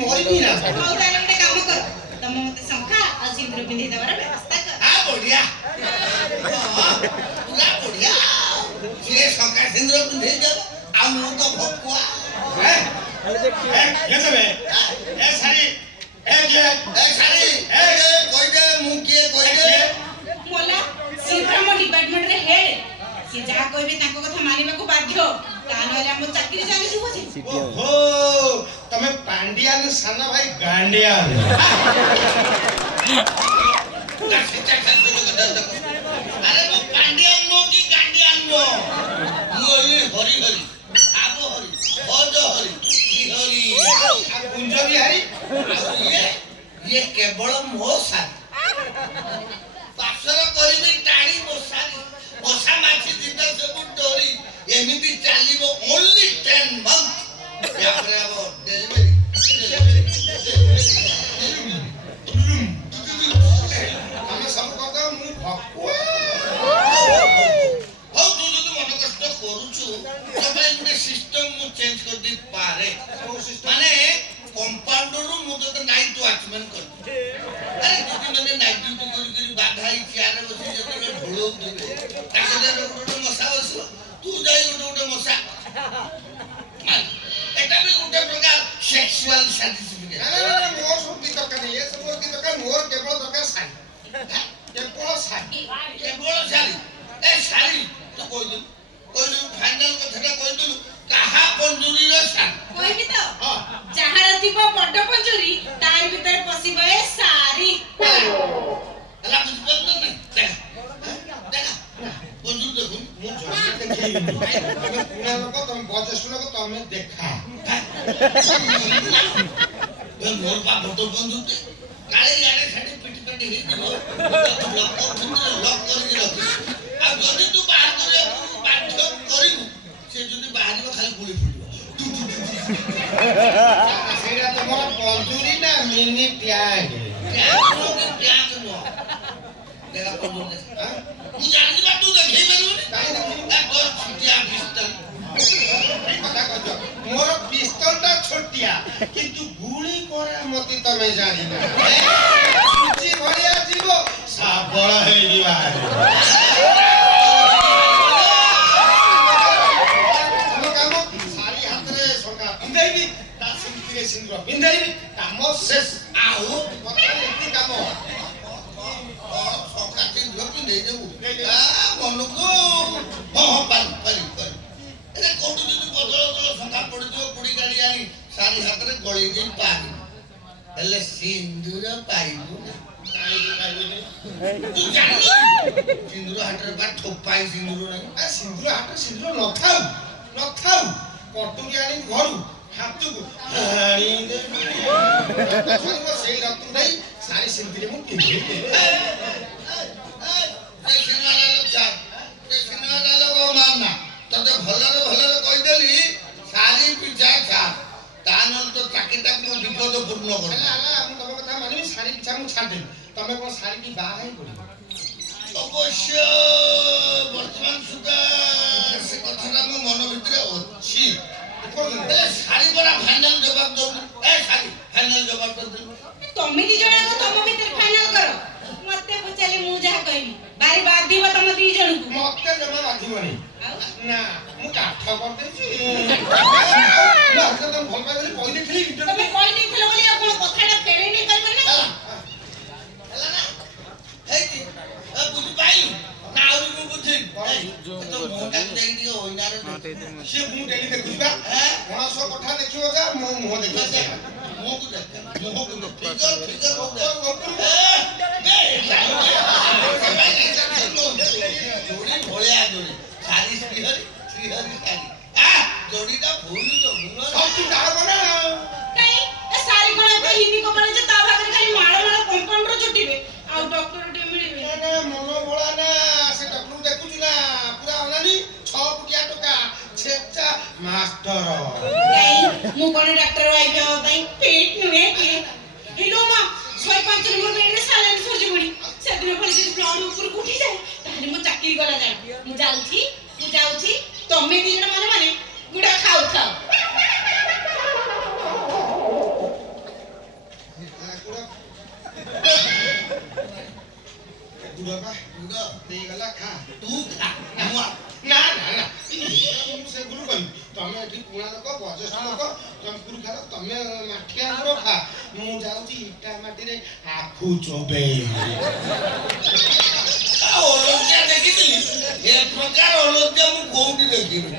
मरबी ना हौ ताले गोटे काम कर तम मते शंखा आ सिंदूर पिंधि देबार व्यवस्था कर हां बढ़िया पूरा बढ़िया ये शंखा सिंदूर पिंधि दे आ मु तो भकुआ है ये सब है ए सारी ए सारी ए कोई दे मु के कोई दे मोला सीधा मो डिपार्टमेंट रे हेड सी जहा कहबे ताको कथा मानिबा को बाध्य ता नले हम चाकरी चाली छु बजे ओहो तमे पांडियान साना भाई गांडियान अरे वो पांडियान नो की गांडियान नो मु ये हरि हरि आबो हरि भज हरि श्री हरि आ कुंज बिहारी ये केवल मो साथ पासर करिबी टाणी मोसारी मोसा माछी जिंदा सब डोरी एमिति चालिबो ओनली 10 मंथ यापरे अब डेलिवरी हम सब कहता मु भकुआ हो तू जो मन कष्ट करूछु तबे इने सिस्टम मु चेंज कर दी पारे माने कंपाउंडर मु तो नाइट वॉचमैन कर अरे दीदी मैंने नाइट ड्यूटी करी बाधाई चेयर बसी जते ढोलो दिबे ताके दे गोटे मसा बसो तू जाई गोटे मसा एटा भी गोटे प्रकार सेक्सुअल सैटिस्फैक्शन ना मोर सब की दरकार नहीं ये सब की दरकार मोर केवल दरकार सारी केवल सारी ए सारी तो कोई फाइनल कथरा कोई दु कहा पंजुरी रे सारी कोई भी तो हां जहार थिबो बड्ड पंजुरी तार भीतर पसिबो ए सारी अला बुझ पड़ नहीं देख पंजुरी देखो मु जोर देखै तमे पुना लोक तमे बजेस्ट लोक तमे देखा ए मोर बा फोटो पंजुरी काले यारे छाडी पिटी हे दिबो लॉक करके रख आ जदी तू बाहर करे बाध्य करिबु से जदी बाहरिबो खाली गुली फुटिबो सेरा तो मोर पंजुरी ना मिनी प्याज प्याज नो देखा पंजुरी हां तू जानि बा तू देखै बरुनी काई देखु आ तोर छुटिया पिस्तल কথা কইছ মোর পিস্তলটা ছোটিয়া কিন্তু গুলি করে মতি তমে জানি না সুচি ভরিয়া জীব সাবল হই দিবা কাম সারি হাতরে সকা পিন্দাইবি তা সিংতিরে সিংহ পিন্দাইবি কাম শেষ আউ কথা এতি কাম সকা সিংহ পিন্দাই দেবু মনুকু পারি এরে কোটু যদি বদল সংখ্যা পড়ি দিও পুড়ি গাড়ি আনি সারি হাতরে গଳି দেই পারি হেলে সিন্দুর পাইবু না তু জানি সিন্দুর হাতরে বা ঠোপাই সিন্দুর নাই আ সিন্দুর হাতরে সিন্দুর নথাউ কটুরি আনি ঘরু হাতকু হানি দে সেই রক্ত নাই সারি সিন্দুরে মু কিনে দে এই সিনেমা লোক যা এই সিনেমা লোক মাননা तते भलरे कहिदेली सारी पिछा खा तानल तो चाकिटा को विपद पूर्ण कर आला हम तब कथा मानिबी सारी पिछा मु छाड़ दे तमे कोन सारी की बा है पड़ी अवश्य वर्तमान सुधा से कथरा मो मन भितरे अछि ए सारी बड़ा फाइनल जवाब दो ए सारी फाइनल जवाब दे तमे दी जणा को तम भीतर फाइनल करो मते पचाली मु जहा कहबी बारी बात दिबो तम दी जण को मते जमा बाधिबनी ना मु काठ कर देछि ना एकदम भल पाइले कहि देथिली तमे कहि देथिलो बोली आपण कथाटा फेरे नै करबे ना हला ना हे की बुझ पाइलु ना आउरी मु बुझी तो मोटा देई दियो होइनारे से मु डेली देखुबा कोन सो कथा देखियो जा मु मुह देखि मु को देख मुह को फिगर हो जा जोड़ी भोलिया जोड़ी सारी श्रीहरि सारी आ जोड़ीटा भूल तो भूल सब तू डार बना काई ए सारी कोन तो हिंदी को बने जे ता भागरे खाली माळ कंपाउंडर छुटीबे आ डॉक्टर टे मिलिबे ना मनो बोला ना से डॉक्टर देखु ना पूरा अनानी 6 फुटिया टका छेचा मास्टर काई मु कोन डॉक्टर आइ जाओ भाई पेट नुए के हेलो मां 105 नंबर बेड रे सालान सोजी बडी सेदिन पहिले जे फ्लोर ऊपर उठी जाए ताले मु चाकरी करा जाए मु जाउची तमे दी जण माने गुडा खाउ ତମେ ମାଠିଆ ଆମ୍ବୁର ଖା ମୁଁ ଯାଉଛି ଇଟା ମାଟିରେ ଆଖୁ ଚୋବେଇ ଅଲଗା ଦେଖିଥିଲି ଏ ପ୍ରକାର ଅଲଗା ମୁଁ କୋଉଠି ଦେଖିନି